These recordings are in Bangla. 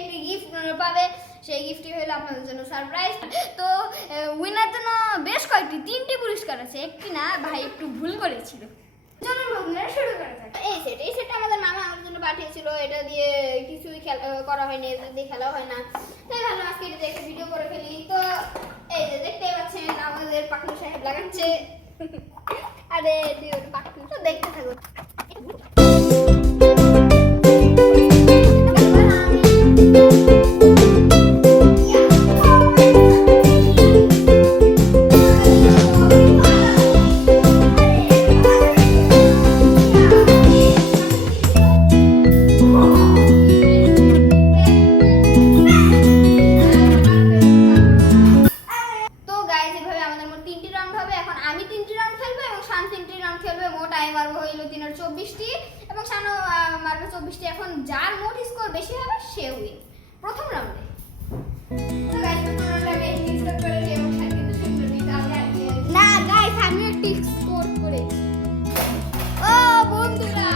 একটি গিফট পাবে, সেই গিফটটি হলো আপনাদের জন্য সারপ্রাইজ। তো উইনার জন্য বেশ কয়েকটি 3টি পুরস্কার আছে, একটি না ভাই একটু ভুল করেছিল। চলুন বন্ধুরা শুরু করা যাক। এই সেটটা আমাদের মামা আমার জন্য পাঠিয়েছিল, এটা দিয়ে কিছুই করা হয়নি, এটা দিয়ে খেলা হয় না, তাই ভালো আজকে এটা দিয়ে একটা ভিডিও করে ফেলি। তো এই যে দেখতে পাচ্ছেন আমাদের পাখনু সাহেব লাগাচ্ছে, আরে পাখনু তো দেখতে থাকো। আমি 3টি রাউন্ড খেলবো এবং শান 3টি রাউন্ড খেলবে। মোট আমি মারবো হইলো 324টি এবং শানও মারবে 24টি। এখন যার মোট স্কোর বেশি হবে সে উইন প্রথম রাউন্ডে। তো গাইস প্রথম রাউন্ডে আমি স্কোর করেছি এবং শান কিন্তু সুন্দর দিতে হবে। না গাইস আমি একটু স্কোর করেছি। ও বন্ধুরা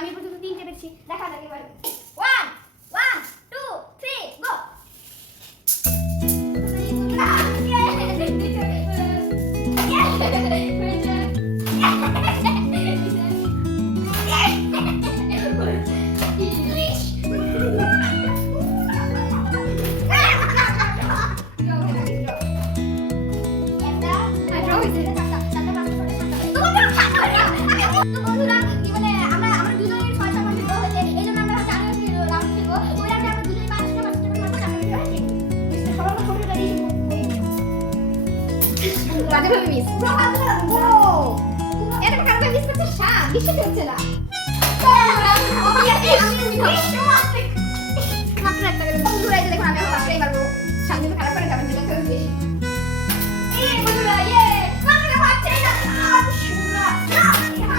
আমি পর্যন্ত 3টে দেখছি, দেখা যাক এবার। 1 1 2 3 গো। বাজেভাবে মিস এটা কারণে মিস করতে শান বেশি হচ্ছে না। মাত্র একটা করে বন্ধুরা এই যে দেখুন আমি এখন পাশে মারবো, শান কিন্তু খারাপ করে যাবেন যেটা করে বেশি। এই বন্ধুরা ইয়ে মাত্র পাচ্ছে না শুনা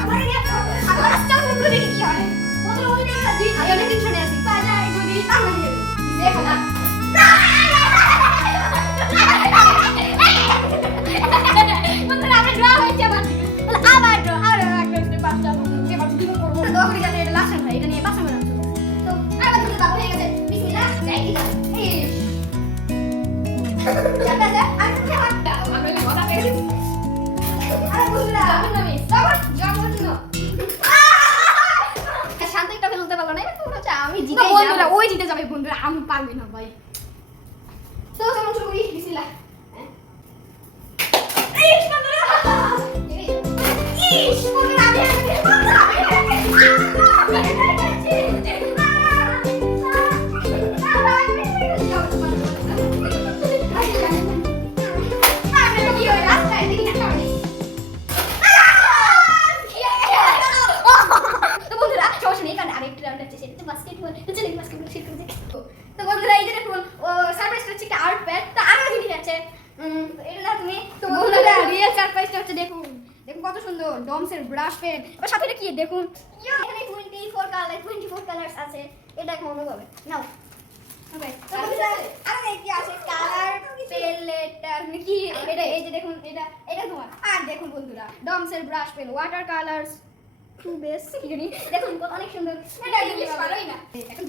আমার এটা আমার আজকে বন্ধুরা দেখি কি হয়। বন্ধুরা ওই দেখটা দিই আমি অনেক টেনশনে আছি, বাজায় যদি তাহলে দেখো না ওই জিতে যাবে বন্ধুরা, আমি পারবি না ভাই। তো কেমন শুরু করি, বিসমিল্লাহ। তো বন্ধুরা এই যে দেখুন ও সারপ্রাইজটা হচ্ছে একটা আর্ট প্যাড, তো আরো জিনিস আছে এটা না তুমি। তো বন্ধুরা রিয়েল সারপ্রাইজটা হচ্ছে দেখুন, দেখুন কত সুন্দর ডমসের ব্রাশ পেন। এবার সাথে এটা কি দেখুন, এখানে 24 কালারস আছে, এটা এখন মনে হবে নাও। ওকে তো বন্ধুরা আরো কি আছে কালার প্যালেট কি এটা, এই যে দেখুন এটা তোমার। আর দেখুন বন্ধুরা ডমসের ব্রাশ পেন, ওয়াটার কালারস টু বেস কি জানি দেখুন অনেক সুন্দর। এটা ইংলিশ ভালোই না এখন